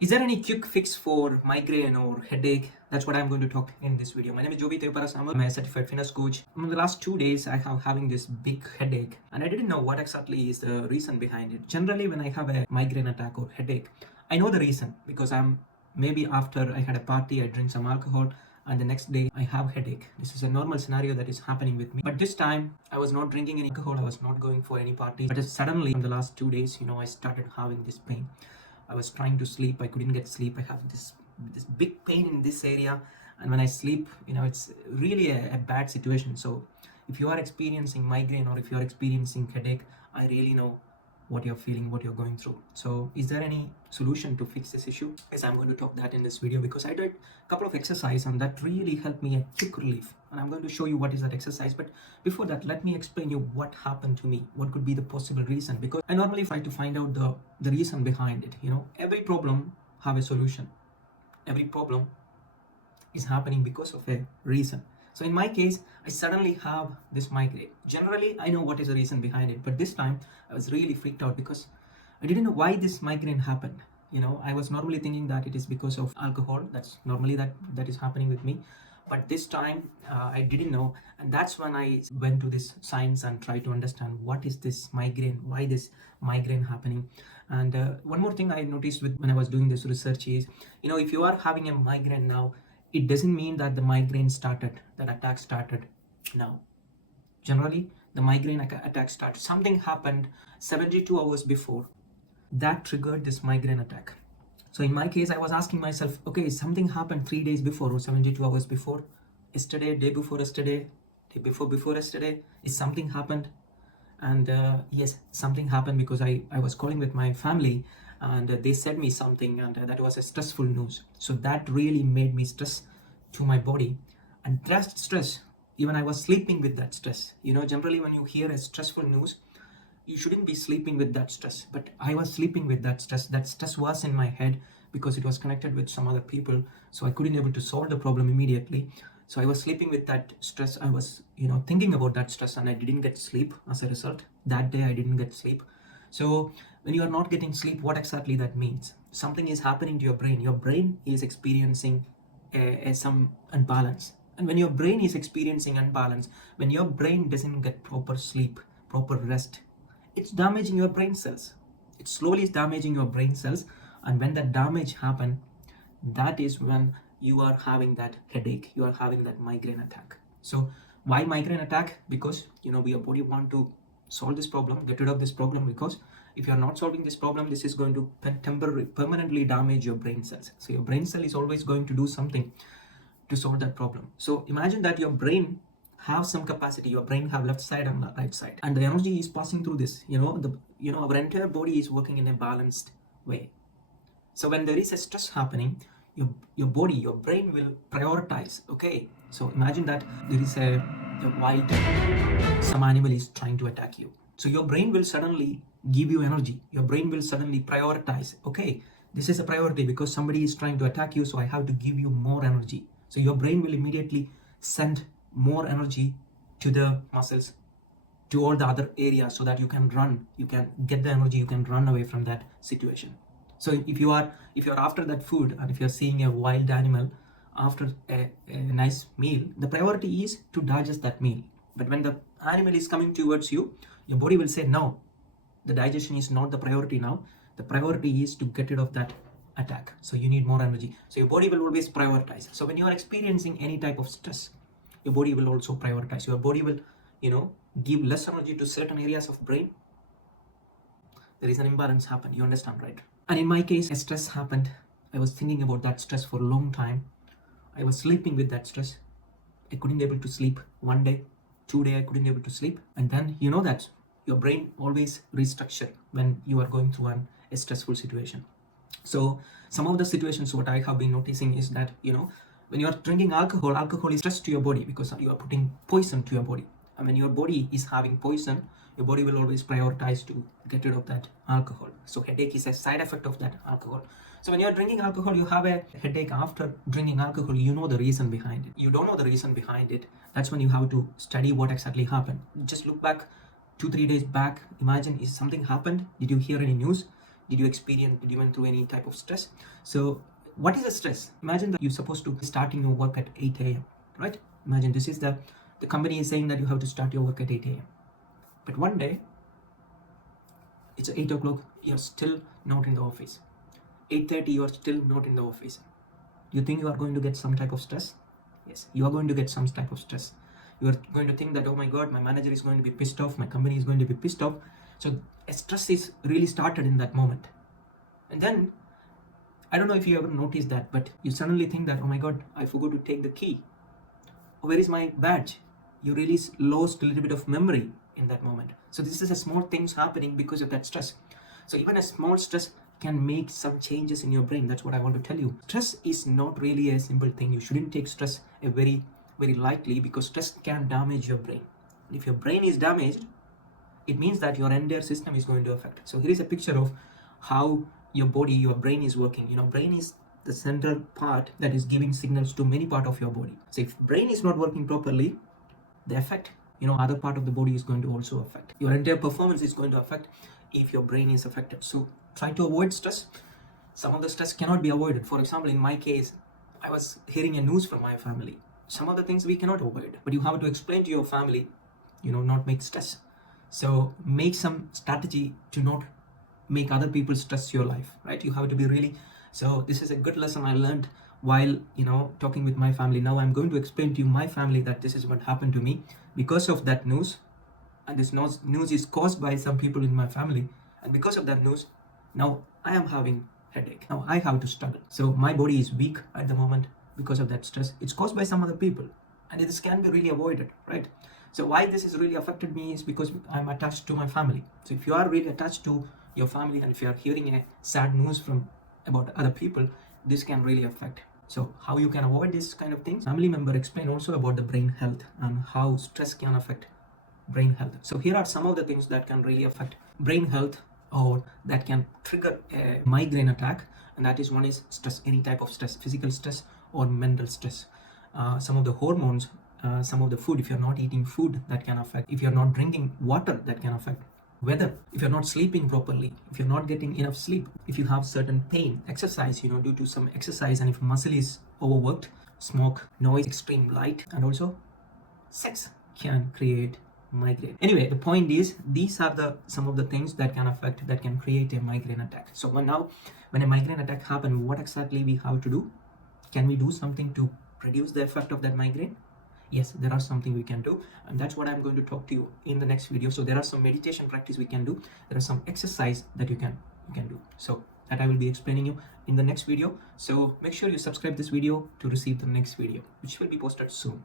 Is there any quick fix for migraine or headache? That's what I'm going to talk in this video. My name is Jobi. I'm a certified fitness coach. In the last 2 days, I have having this big headache, and I didn't know what exactly is the reason behind it. Generally, when I have a migraine attack or headache, I know the reason because I'm maybe after I had a party, I drink some alcohol, and the next day I have headache. This is a normal scenario that is happening with me. But this time, I was not drinking any alcohol. I was not going for any party. But suddenly, in the last 2 days, I started having this pain. I was trying to sleep. I couldn't get sleep. I have this big pain in this area, and when I sleep, it's really a bad situation. So, if you are experiencing migraine or if you are experiencing headache, I really know what you're feeling, what you're going through. So, is there any solution to fix this issue? Yes, I'm going to talk that in this video because I did a couple of exercises and that really helped me a quick relief. And I'm going to show you what is that exercise. But before that, let me explain you what happened to me. What could be the possible reason? Because I normally try to find out the reason behind it. Every problem have a solution. Every problem is happening because of a reason. So in my case, I suddenly have this migraine. Generally, I know what is the reason behind it, but this time I was really freaked out because I didn't know why this migraine happened. I was normally thinking that it is because of alcohol. That's normally that is happening with me. But this time I didn't know, and that's when I went to this science and tried to understand what is this migraine, why this migraine happening. And one more thing I noticed when I was doing this research is, if you are having a migraine now, it doesn't mean that the migraine started, that attack started now. Generally, the migraine attack started. Something happened 72 hours before that triggered this migraine attack. So in my case, I was asking myself, okay, something happened 3 days before or 72 hours before, yesterday, day before yesterday, day before yesterday, is something happened? And yes, something happened because I was calling with my family and they said me something, and that was a stressful news. So that really made me stress to my body, and that stress, even I was sleeping with that stress. Generally when you hear a stressful news, you shouldn't be sleeping with that stress, but I was sleeping with that stress. That stress was in my head because it was connected with some other people, so I couldn't able to solve the problem immediately. So I was sleeping with that stress. I was thinking about that stress, and I didn't get sleep. As a result, that day I didn't get sleep. So when you are not getting sleep, what exactly that means? Something is happening to your brain. Your brain is experiencing some imbalance, and when your brain is experiencing imbalance, when your brain doesn't get proper sleep, proper rest, it's damaging your brain cells. It slowly is damaging your brain cells, and when that damage happen, that is when you are having that headache, you are having that migraine attack. So why migraine attack? Because your body want to solve this problem, get rid of this problem, because if you are not solving this problem, this is going to permanently damage your brain cells. So your brain cell is always going to do something to solve that problem. So imagine that your brain have some capacity. Your brain have left side and right side, and the energy is passing through this. Our entire body is working in a balanced way. So when there is a stress happening, your body, your brain will prioritize. Okay, so imagine that there is a wild, some animal is trying to attack you. So your brain will suddenly give you energy. Your brain will suddenly prioritize. Okay, this is a priority because somebody is trying to attack you, so I have to give you more energy. So your brain will immediately send more energy to the muscles, to all the other areas, so that you can run, you can get the energy, you can run away from that situation. So if you're after that food, and if you're seeing a wild animal after a nice meal, the priority is to digest that meal. But when the animal is coming towards you, your body will say no, the digestion is not the priority now. The priority is to get rid of that attack. So you need more energy. So your body will always prioritize. So when you are experiencing any type of stress, your body will also prioritize. Your body will give less energy to certain areas of brain. There is an imbalance happen. You understand, right? And in my case, a stress happened. I was thinking about that stress for a long time. I was sleeping with that stress. I couldn't able to sleep. 1 day, 2 day, I couldn't able to sleep. And then that your brain always restructure when you are going through a stressful situation. So some of the situations what I have been noticing is that when you are drinking alcohol is stress to your body because you are putting poison to your body. And when your body is having poison, your body will always prioritize to get rid of that alcohol. So headache is a side effect of that alcohol. So when you're drinking alcohol, you have a headache after drinking alcohol, you know the reason behind it. You don't know the reason behind it. That's when you have to study what exactly happened. Just look back 2-3 days back. Imagine if something happened. Did you hear any news? Did you went through any type of stress? So what is a stress? Imagine that you're supposed to be starting your work at 8 a.m., right? Imagine this is the company is saying that you have to start your work at 8 a.m. But one day, it's 8 o'clock, you're still not in the office. 8:30, you are still not in the office. You think you are going to get some type of stress? Yes, you are going to get some type of stress. You are going to think that, oh my God, my manager is going to be pissed off, my company is going to be pissed off. So a stress is really started in that moment. And then, I don't know if you ever noticed that, but you suddenly think that, oh my God, I forgot to take the key. Where is my badge? You really lost a little bit of memory in that moment. So this is a small things happening because of that stress. So even a small stress can make some changes in your brain. That's what I want to tell you. Stress is not really a simple thing. You shouldn't take stress a very lightly, because stress can damage your brain. And if your brain is damaged, it means that your entire system is going to affect. So here is a picture of how your brain is working. Brain is the central part that is giving signals to many part of your body. So if brain is not working properly, the effect, other part of the body is going to also affect. Your entire performance is going to affect if your brain is affected. So try to avoid stress. Some of the stress cannot be avoided. For example, in my case, I was hearing a news from my family. Some of the things we cannot avoid, but you have to explain to your family, not make stress. So make some strategy to not make other people stress your life, right? You have to be really. So this is a good lesson I learned while talking with my family. Now I'm going to explain to you my family that this is what happened to me because of that news. And this news is caused by some people in my family, and because of that news, now I am having headache. Now I have to struggle. So my body is weak at the moment because of that stress. It's caused by some other people, and this can be really avoided, right? So why this is really affected me is because I'm attached to my family. So if you are really attached to your family, and if you are hearing a sad news from about other people, this can really affect. So how you can avoid this kind of things? Family member explain also about the brain health and how stress can affect brain health. So here are some of the things that can really affect brain health, or that can trigger a migraine attack. And that is, one is stress, any type of stress, physical stress or mental stress. Some of the hormones, some of the food, if you're not eating food, that can affect. If you're not drinking water, that can affect. Weather, if you're not sleeping properly, if you're not getting enough sleep, if you have certain pain, exercise, due to some exercise, and if muscle is overworked, smoke, noise, extreme light, and also sex can create migraine. Anyway, the point is, these are some of the things that can create a migraine attack. So when a migraine attack happens, what exactly we have to do? Can we do something to reduce the effect of that migraine? Yes, there are something we can do, and that's what I'm going to talk to you in the next video. So there are some meditation practice we can do. There are some exercise that you can do. So that I will be explaining you in the next video. So make sure you subscribe this video to receive the next video, which will be posted soon.